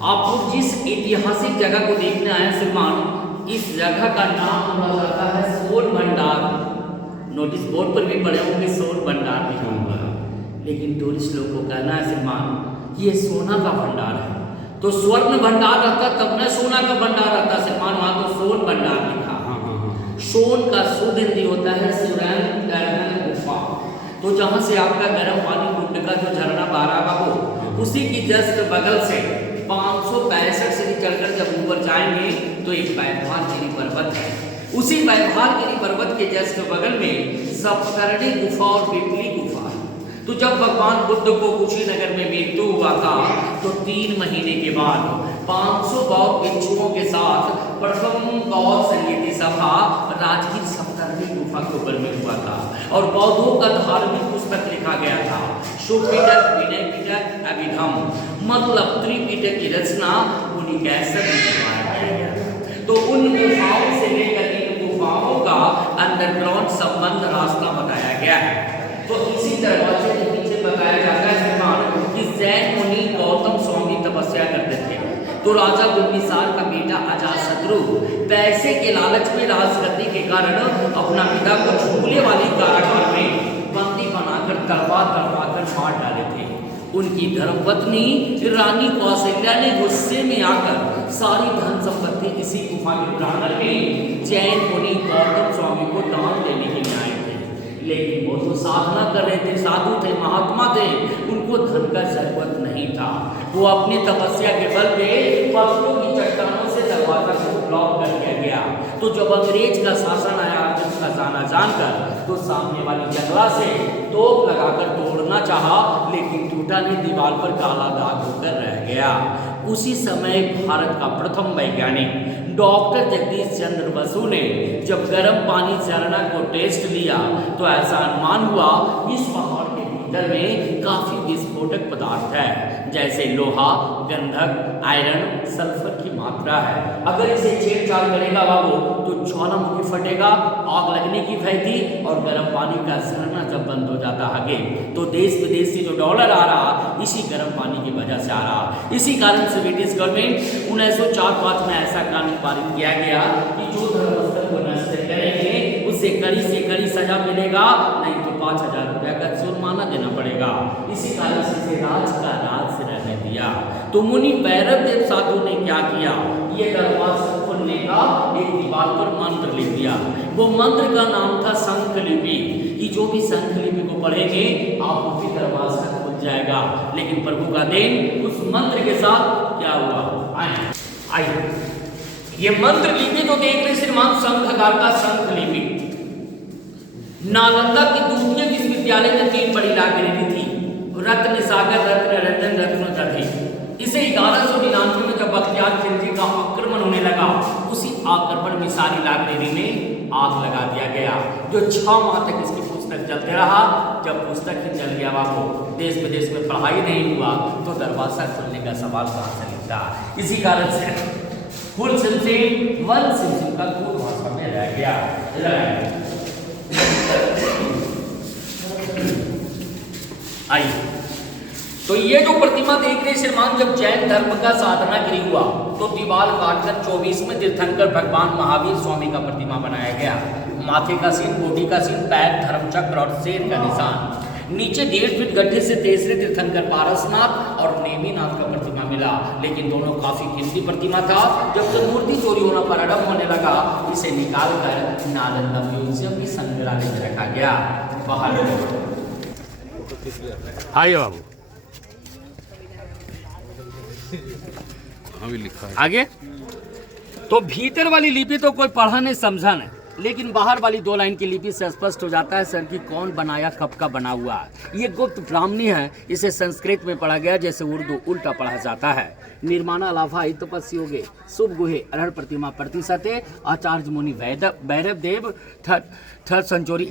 आप जिस ऐतिहासिक जगह को देखने आए श्रीमान, इस जगह का नाम बोला जाता है सोन भंडार। नोटिस बोर्ड पर भी पड़े होंगे सोन भंडार लिखा हुआ है, लेकिन टूरिस्ट लोग को कहना है श्रीमान ये सोना का भंडार है। तो स्वर्ण भंडार रहता तब न सोना का भंडार रहता श्रीमान, वहां तो सोन भंडार लिखा। सोन का शुद्ध हिंदी होता है सुरैन गुफा। तो जहां से आपका गर्म पानी कुंड का जो झरना बह रहा हो, उसी की जस्ट बगल से 565 सीढ़ी चढ़कर जब ऊपर जाएंगे तो एक बैभालगिरी पर्वत है। उसी बैभालगिरी पर्वत के जस्ट बगल में सप्तर्णी गुफा और पिपली गुफा है। तो जब भगवान बुद्ध को कुशीनगर में मृत्यु हुआ था तो 3 महीने के बाद 500 बौद्ध भिक्षुओं के साथ प्रथम बौद्ध संगीति सभा राजगीर सप्तर्णी गुफा के ऊपर में हुआ था और बौद्धों का धार्मिक पुस्तक लिखा गया था सुपीटक, विनय पीटक, अभिधम, मतलब त्रिपीटक की रचना उन्हीं कैसे लिखवाया गया। तो उन गुफाओं से लेकर इन गुफाओं का अंडरग्राउंड संबंध रास्ता बताया गया है। तो इसी दरवाजे के पीछे बताया जाता है श्रीमान कि जैन मुनि गौतम स्वामी तपस्या करते थे। तो राजा बिंबिसार का बेटा अजातशत्रु पैसे के लालच में राजगद्दी के कारण अपना पिता को झूले वाली कारागार में बंदी बनाकर तलवार कर मार डाले थे। उनकी धर्मपत्नी रानी कौशल्या ने गुस्से में आकर सारी धन संपत्ति इसी गुफा के प्रांगण में जैन मुनि गौतम स्वामी को दान देने के लिए आए थे। लेकिन वो तो साधना कर रहे थे, साधु थे, महात्मा थे, उनको धन का जरूरत नहीं था। वो अपनी तपस्या के बल पे पत्थरों की चट्टानों से दरवाजा को ब्लॉक कर दिया गया। तो जब अंग्रेज का शासन आया उसका जाना जानकर तो सामने वाली जंगला से तोप लगाकर तोड़ना चाहा, लेकिन टूटा नहीं, दीवार पर काला दाग होकर रह गया। उसी समय भारत का प्रथम वैज्ञानिक डॉक्टर जगदीश चंद्र बसु ने जब गर्म पानी झरना को टेस्ट लिया तो ऐसा अनुमान हुआ इस पहाड़ के भीतर में काफी विस्फोटक पदार्थ है, जैसे लोहा, गंधक, आयरन, सल्फर की मात्रा है। अगर इसे छेड़छाड़ करेगा बाबू तो ज्वालामुखी फटेगा, आग लगने की भय थी और गर्म पानी का झरना जब बंद हो जाता आगे तो देश विदेश से जो डॉलर आ रहा इसी गर्म पानी की वजह से आ रहा। इसी कारण से ब्रिटिश गवर्नमेंट 1904-05 में ऐसा कानून पारित किया गया कि जो धर्मस्थल को नष्ट करेंगे उसे कड़ी से कड़ी सजा मिलेगा, नहीं तो 5000 रुपया का जुर्माना देना पड़ेगा। इसी कारण से इसे राज का राज से रहने दिया। तो मुनि भैरव देव साधु ने क्या किया, ये दरवाजा खोलने का एक दीवार पर मंत्र लिख दिया। वो मंत्र का नाम था शंख लिपि, कि जो भी शंख लिपि को पढ़ेंगे आप उसी दरवाजा खुल जाएगा। लेकिन प्रभु का देन उस मंत्र के साथ क्या हुआ, आइए ये मंत्र लिपि तो देख रहे श्रीमान, शंखकार का शंख लिपि। नालंदा की द्वितीय विश्वविद्यालय में 3 बड़ी लाइब्रेरी थी, रत्न सागर, रत्न रंजन, रत्न दधी। इसे 1199 में जब बख्तियार खिलजी का आक्रमण होने लगा, उसी आक्रमण में सारी लाइब्रेरी में आग लगा दिया गया, जो 6 माह तक इसकी पुस्तक चलते रहा। जब पुस्तक ही जल गया बाबू, देश विदेश में पढ़ाई नहीं हुआ तो दरवाजा खोलने का सवाल कहाँ से निकला। इसी कारण से फुल सिमसिम वन सिमसिम का दूर भाषा में रह गया। आइए तो ये जो प्रतिमा देख रहे श्रीमान, जब जैन धर्म का साधना गिरी हुआ तो दीवार काटकर 24वें तीर्थंकर भगवान महावीर स्वामी का प्रतिमा बनाया गया। माथे का सीन, कोटी का सीन, पैर, धर्मचक्र और शेर का निशान। नीचे 1.5 फीट गड्ढे से तीसरे तीर्थंकर पारसनाथ और नेमिनाथ का प्रतिमा मिला, लेकिन दोनों काफी कीमती प्रतिमा था। जब तो मूर्ति चोरी होना प्रारंभ होने लगा, इसे निकालकर नालंदा म्यूजियम की संग्रहालय में रखा गया। बाहर आइए बाबू, हाँ भी लिखा है आगे। तो भीतर वाली लिपि तो कोई पढ़ा नहीं समझा नहीं, लेकिन बाहर वाली 2 लाइन की लिपि से स्पष्ट हो जाता है सर कि कौन बनाया, कब का बना हुआ है। ये गुप्त ब्राह्मणी है, इसे संस्कृत में पढ़ा गया जैसे उर्दू उल्टा पढ़ा जाता है। निर्माणा लाभा तपस्वी होगे शुभ गुहे अरहर प्रतिमा प्रतिशते आचार्य मुनि भैरव देव 3rd सेंचुरी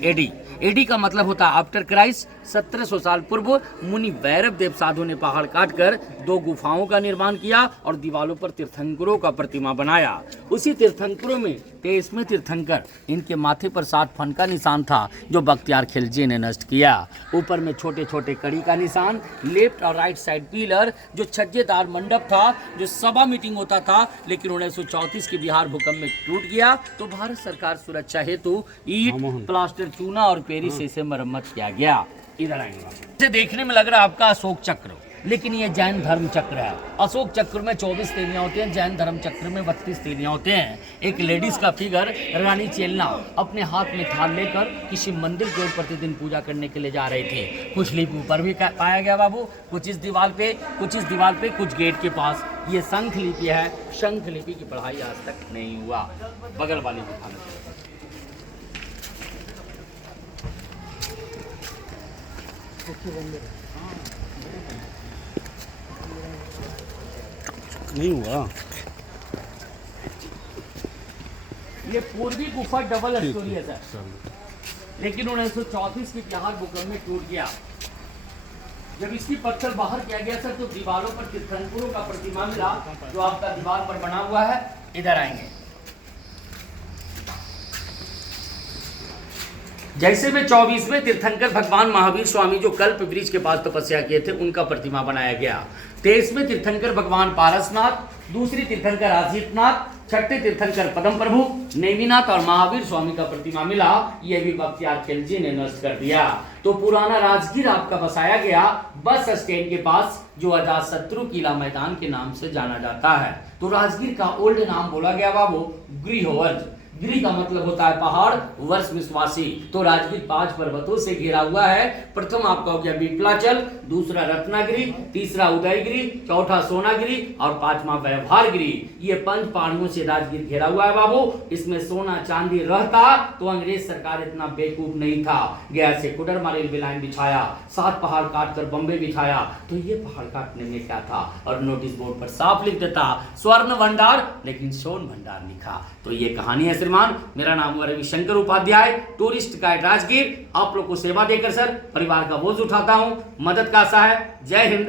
एडी का मतलब होता है आफ्टर क्राइस्ट। 1700 साल पूर्व मुनि भैरव देव साधु ने पहाड़ काटकर 2 गुफाओं का निर्माण किया और दीवारों पर तीर्थंकरों का प्रतिमा बनाया। उसी तीर्थंकरों में 23वें तीर्थंकर इनके माथे पर 7 फन का निशान था जो बख्तियार खिलजी ने नष्ट किया। ऊपर में छोटे छोटे कड़ी का निशान, लेफ्ट और राइट साइड पिलर, जो छज्जेदार मंडप था, जो सभा मीटिंग होता था, लेकिन 1934 के बिहार भूकंप में टूट गया तो भारत सरकार सुरक्षा हेतु ईंट, प्लास्टर, चूना और पेरिस से इसे मरम्मत किया गया। इधर आएंगे, इसे देखने में लग रहा है आपका अशोक चक्र, लेकिन ये जैन धर्म चक्र है। अशोक चक्र में 24 तेलियां होती हैं, जैन धर्म चक्र में 32 तेलियां होते हैं। एक लेडीज का फिगर रानी चेलना अपने हाथ में थाल लेकर किसी मंदिर की ओर प्रतिदिन पूजा करने के लिए जा रहे थे। कुछ लिपि ऊपर भी पाया गया बाबू, कुछ इस दीवार पे, कुछ इस दीवार पे, कुछ गेट के पास। ये शंख लिपि है। शंख लिपि की पढ़ाई आज तक नहीं हुआ। बगल वाली नहीं हुआ। ये पूर्वी गुफा डबल स्टोरी है सर, लेकिन 1934 के बिहार भूकंप में टूट गया। जब इसकी पत्थर बाहर किया गया सर, तो दीवारों पर तीर्थंकरों का प्रतिमा मिला जो आपका दीवार पर बना हुआ है। इधर आएंगे, जैसे में 24 में तीर्थंकर भगवान महावीर स्वामी जो कल्प वृक्ष के पास तपस्या किए थे, उनका प्रतिमा बनाया गया। 23 में तीर्थंकर भगवान पारसनाथ, दूसरी तीर्थंकर आजीतनाथ, छठे तीर्थंकर पदम प्रभु, नेमिनाथ और महावीर स्वामी का प्रतिमा मिला। यह भी बख्तियार खिलजी ने नष्ट कर दिया। तो पुराना राजगीर आपका बसाया गया बस स्टैंड के पास, जो अजातशत्रु किला मैदान के नाम से जाना जाता है। तो राजगीर का ओल्ड नाम बोला गया बाबू गृहवर्ज। गिरी का मतलब होता है पहाड़, वर्ष विश्वासी। तो राजगीर 5 पर्वतों से घिरा हुआ है। प्रथम आपका हो गया विप्लाचल, दूसरा रत्नागिरी, तीसरा उदयगिरी, चौथा सोनागिरी और 5वां व्यवहारगिरी। ये 5 पहाड़ियों से राजगीर घिरा हुआ है बाबू। इसमें सोना चांदी रहता तो अंग्रेज सरकार इतना बेवकूफ नहीं था, गया से कुडरमा रेलवे लाइन बिछाया, 7 पहाड़ काट कर बम्बे बिछाया। तो ये पहाड़ काटने में क्या था, और नोटिस बोर्ड पर साफ लिख देता स्वर्ण भंडार, लेकिन सोन भंडार लिखा। तो ये कहानी है श्रीमान। मेरा नाम है रविशंकर उपाध्याय, टूरिस्ट गाइड राजगीर। आप लोग को सेवा देकर सर परिवार का बोझ उठाता हूँ, मदद का आशा है। जय हिंद।